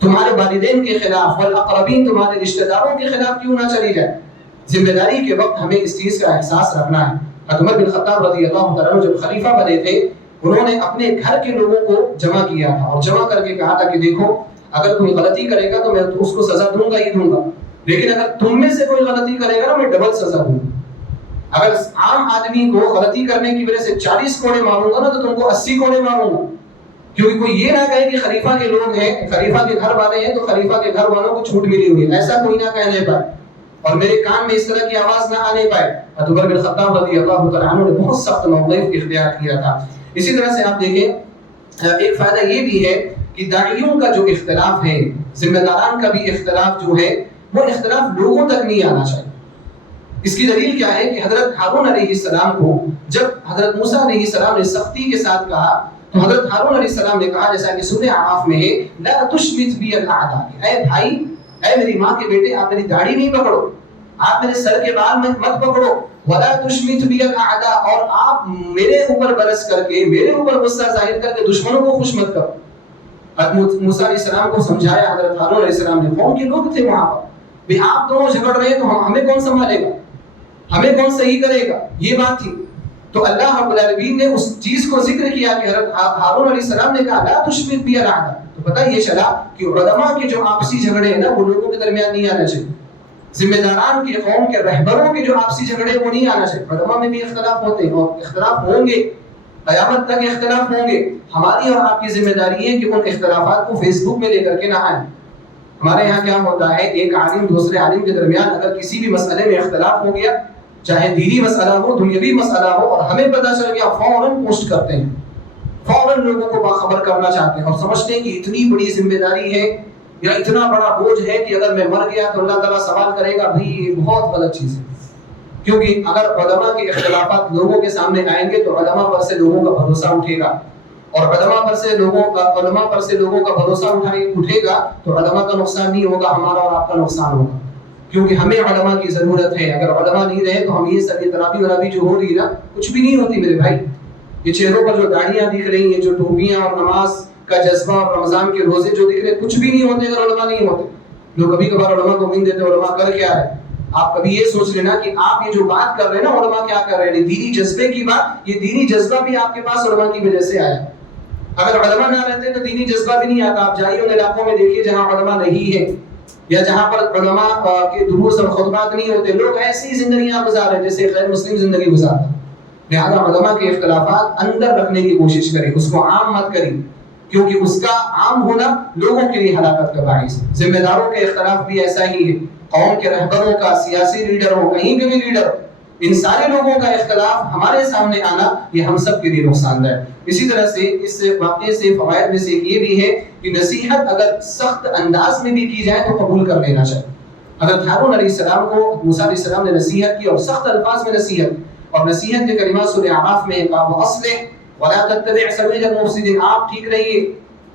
تمہارے والدین کے خلاف، والاقربین تمہارے رشتہ داروں کے خلاف کیوں نہ چلی جائے۔ ذمہ داری کے وقت ہمیں اس چیز کا احساس رکھنا ہے۔ عمر بن خطاب رضی اللہ تعالیٰ عنہ جب خلیفہ بنے تھے، انہوں نے اپنے گھر کے لوگوں کو جمع کیا تھا اور جمع کر کے کہا تھا کہ دیکھو، اگر کوئی غلطی کرے گا تو میں اس کو سزا دوں گا ہی دوں گا، لیکن اگر تم میں سے کوئی غلطی کرے گا نا، میں ڈبل سزا دوں گا۔ اگر عام آدمی کو غلطی کرنے کی وجہ سے 40 کوڑے ماروں گا نا، تو تم کو 80 کوڑے ماروں گا، کیونکہ کوئی یہ نہ کہے کہ خلیفہ کے لوگ ہیں، خلیفہ کے گھر والے ہیں تو خلیفہ کے گھر والوں کو چھوٹ ملی ہوئی ہے، ایسا کوئی نہ کہنے پائے اور میرے کان میں اس طرح کی آواز نہ آنے پائے۔ عمر بن خطاب رضی اللہ تعالیٰ عنہ نے بہت سخت موقف اختیار کیا تھا۔ اسی طرح سے آپ دیکھیں، ایک فائدہ یہ بھی ہے کہ داعیوں کا جو اختلاف ہے، ذمہ داران کا بھی اختلاف جو ہے، وہ اختلاف لوگوں تک نہیں آنا چاہیے۔ اس کی دلیل کیا ہے کہ حضرت ہارون علیہ السلام کو جب حضرت موسیٰ علیہ السلام نے سختی کے ساتھ کہا تو حضرت ہارون علیہ السلام نے کہا، جیسا کہ سورہ اعراف میں ہے، لا تشمت بی الاعداء، اے بھائی، اے میری ماں کے بیٹے، آپ میری داڑھی نہیں پکڑو، آپ میرے سر کے بال میں مت پکڑو، ولا تشمت بی الاعداء، اور آپ میرے اوپر برس کر کے، میرے اوپر غصہ ظاہر کر کے دشمنوں کو خوش مت کرو۔ حضرت موسیٰ علیہ السلام کو سمجھایا حضرت ہارون علیہ السلام نے، قوم کے لوگ تھے وہاں پر، بھی آپ دونوں جھگڑ رہے ہیں تو ہمیں کون سنبھالے گا، ہمیں کون صحیح کرے گا، یہ بات تھی۔ تو اللہ رب العالمین نے اس چیز کو ذکر کیا کہ حضرت ہارون علیہ السلام نے کہا لا تشمت بی الاعداء، تو پتہ یہ چلا کہ علماء کے جو آپسی جھگڑے ہیں نا، وہ لوگوں کے درمیان نہیں آنا چاہیے، ذمہ داران کے، قوم کے رہبروں کے جو آپسی جھگڑے وہ نہیں آنا چاہیے۔ علماء میں بھی اختلاف ہوتے ہیں اور اختلاف ہوں گے، قیامت تک اختلاف ہوں گے۔ ہماری اور آپ کی ذمہ داری ہے کہ ان اختلافات کو فیس بک میں لے کر کے نہ آئیں۔ ہمارے یہاں کیا ہوتا ہے، ایک عالم دوسرے عالم کے درمیان اگر کسی بھی مسئلے میں اختلاف ہو گیا، چاہے دینی مسئلہ ہو، دنیاوی مسئلہ ہو، اور ہمیں پتہ چل گیا، فوراً پوسٹ کرتے ہیں، فوراً لوگوں کو باخبر کرنا چاہتے ہیں اور سمجھتے ہیں کہ اتنی بڑی ذمہ داری ہے یا اتنا بڑا بوجھ ہے کہ اگر میں مر گیا تو اللہ تعالیٰ سوال کرے گا۔ بھائی یہ بہت غلط چیز ہے، کیونکہ اگر علماء کے اختلافات لوگوں کے سامنے آئیں گے تو علماء پر سے لوگوں کا بھروسہ اٹھے گا، اور علماء پر سے لوگوں کا بھروسہ اٹھے گا تو علماء کا نقصان نہیں ہوگا، ہمارا اور آپ کا نقصان ہوگا، کیونکہ ہمیں علماء کی ضرورت ہے۔ اگر علماء نہیں رہے تو ہم یہ سب ترابی جو ہو رہی ہے نا، کچھ بھی نہیں ہوتی میرے بھائی۔ یہ چہروں پر جو داڑیاں دکھ رہی ہیں، جو ٹوپیاں اور نماز کا جذبہ اور رمضان کے روزے جو دکھ رہے، کچھ بھی نہیں ہوتے اگر علماء نہیں ہوتے۔ لوگ کبھی کبھار علماء کو من دیتے، علماء کر کیا ہے؟ آپ کبھی یہ سوچ لینا کہ آپ یہ جو بات کر رہے ہیں نا، علماء کیا کر رہے ہیں، دینی جذبے کی بات، یہ دینی جذبہ بھی آپ کے پاس علماء کی وجہ سے آیا۔ اگر علماء نہ رہتے تو دینی جذبہ بھی نہیں آتا۔ آپ جائیے ان علاقوں میں دیکھیے جہاں علماء نہیں ہے، یا جہاں پر علماء کے دروس اور خطبات نہیں ہوتے، لوگ ایسی زندگیاں گزار رہے ہیں جیسے غیر مسلم زندگی گزارتے ہیں۔ لہذا علماء کے اختلافات اندر رکھنے کی کوشش کریں، اس کو عام مت کریں، کیونکہ اس کا عام ہونا لوگوں کے لیے ہلاکت کا باعث ہے۔ ذمہ داروں کے اختلاف بھی ایسا ہی ہے، قوم کے رہبروں کا، سیاسی لیڈر ہو، کہیں کے بھی لیڈر، ان سارے لوگوں کا اختلاف ہمارے سامنے آنا یہ ہم سب کے لیے نقصان دہ ہے۔ اسی طرح سے اس واقعے سے فوائد میں سے ایک یہ بھی ہے کہ نصیحت اگر سخت انداز میں بھی کی جائے تو قبول کر لینا چاہیے۔ حضرت ہارون علیہ السلام کو موسیٰ علیہ السلام نے نصیحت کی اور سخت الفاظ میں نصیحت، اور نصیحت کے کلمات سورہ اعراف میں کہا وَأَصْلِحْ وَلَا تَتَّبِعْ سَبِيلَ الْمُفْسِدِينَ، آپ ٹھیک رہیے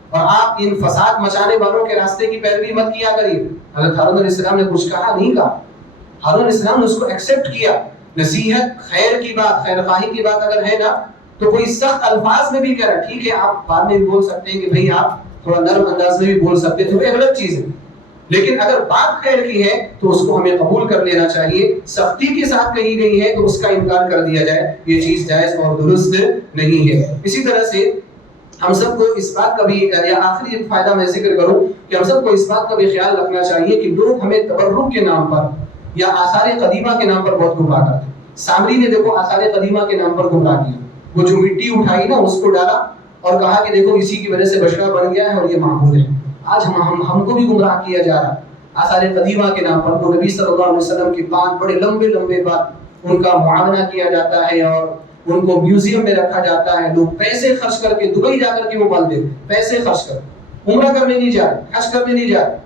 اور آپ ان فساد مچانے والوں کے راستے کی پیروی مت کیا کریے۔ حضرت ہارون علیہ السلام نے کچھ کہا نہیں کہا، ہارون علیہ السلام نے اس کو ایکسیپٹ کیا۔ نصیحت، خیر کی بات، خیر خواہی کی بات اگر ہے نا، تو کوئی سخت الفاظ میں بھی کہہ رہا ہے، ٹھیک ہے آپ بعد میں بھی بول سکتے ہیں کہ بھئی آپ تھوڑا نرم انداز میں بھی بول سکتے ہیں، تو یہ غلط چیز ہے، لیکن اگر بات خیر کی ہے تو اس کو ہمیں قبول کر لینا چاہیے۔ سختی کے ساتھ کہی گئی ہے تو اس کا انکار کر دیا جائے، یہ چیز جائز اور درست نہیں ہے۔ اسی طرح سے ہم سب کو اس بات کا بھی یا آخری ایک فائدہ میں ذکر کروں کہ ہم سب کو اس بات کا بھی خیال رکھنا چاہیے کہ لوگ ہمیں تبرک کے نام پر یا آثار قدیمہ کے نام پر بہت گمراہ کرتے ہیں. سامری نے دیکھو آثار قدیمہ کے نام پر گمراہ کیا. وہ جو مٹی اٹھائی نا اس کو ڈالا اور کہا کہ دیکھو اسی کی وجہ سے بشرا بن گیا ہے اور یہ معبود ہے. آج ہم کو بھی گمراہ کیا جا رہا ہے آثار قدیمہ کے نام پر. وہ نبی صلی اللہ علیہ وسلم کے پان بڑے لمبے لمبے بات ان کا معاونہ کیا جاتا ہے اور ان کو میوزیم میں رکھا جاتا ہے. لوگ پیسے خرچ کر کے دبئی جا کر کے وہ بال دیتے, پیسے خرچ کر عمرہ کرنے نہیں جا رہے, حج کرنے نہیں جا رہے,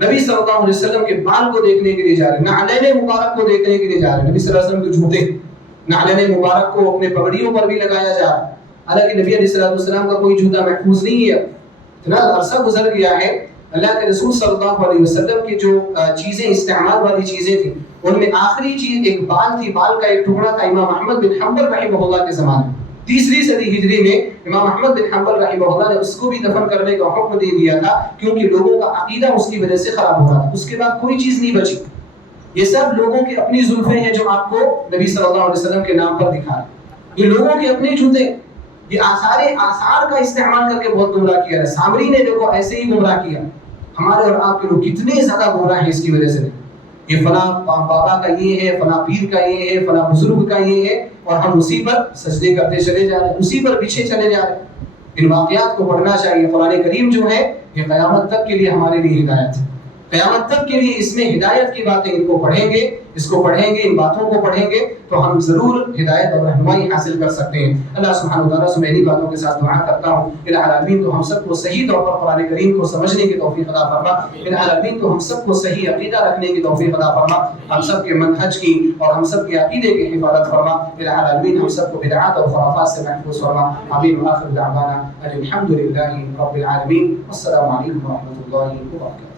نبی صلی اللہ علیہ وسلم کے بال کو دیکھنے کے لیے جا رہے, نعلین مبارک کو دیکھنے کے لیے جا رہے. نبی صلی اللہ علیہ وسلم کے جوتے نعلین مبارک کو اپنے پگڑیوں پر بھی لگایا جا رہا ہے. حالانکہ نبی علیہ السلام کا کوئی جوتا محفوظ نہیں ہے. اتنا عرصہ گزر گیا ہے, اللہ کے رسول صلی اللہ علیہ وسلم کی جو چیزیں استعمال والی چیزیں تھیں ان میں آخری چیز ایک بال تھی, بال کا ایک ٹکڑا تھا. امام احمد بن حنبل رحمہ اللہ کے زمانے میں 3 صدی ہجری میں امام احمد بن حنبل رحمہ اللہ نے اس کو بھی دفن کرنے کا حکم دے دیا تھا کیونکہ لوگوں کا عقیدہ اس کی وجہ سے خراب ہو رہا تھا. اس کے بعد کوئی چیز نہیں بچی. یہ سب لوگوں کی اپنی زلفیں ہیں جو آپ کو نبی صلی اللہ علیہ وسلم کے نام پر دکھا رہے. یہ لوگوں کے اپنے جوتے, یہ آثار کا استعمال کر کے بہت گمراہ کیا ہے. سامری نے دیکھو ایسے ہی گمراہ کیا. ہمارے اور آپ کے لوگ کتنے زیادہ گمراہ ہیں اس کی وجہ سے. یہ فلاں بابا کا یہ ہے, فلاں پیر کا یہ ہے, فلاں بزرگ کا یہ ہے, اور ہم اسی پر سجدے کرتے چلے جا رہے ہیں, اسی پر پیچھے چلے جا رہے ہیں. ان واقعات کو پڑھنا چاہیے. قرآن کریم جو ہے یہ قیامت تک کے لیے ہمارے لیے ہدایت ہے. قیامت تک کے لیے اس میں ہدایت کی باتیں, ان کو پڑھیں گے, اس کو پڑھیں گے, ان باتوں کو پڑھیں گے تو ہم ضرور ہدایت اور رہنمائی حاصل کر سکتے ہیں. اللہ سبحانہ وتعالیٰ سے میں انہی باتوں کے ساتھ دعا کرتا ہوں الہ العالمین تو ہم سب کو صحیح طور پر قرآن کریم کو سمجھنے کی توفیق عطا فرما. الہ العالمین تو ہم سب کو صحیح عقیدہ رکھنے کی توفیق عطا فرما. ہم سب کے منہج کی اور ہم سب کے عقیدے کی حفاظت فرما. الہ العالمین ہم سب کو بدعات اور خرافات سے محفوظ فرما. آمین. وآخر دعوانا الحمد للہ رب العالمین. السلام علیکم ورحمۃ اللہ وبرکاتہ.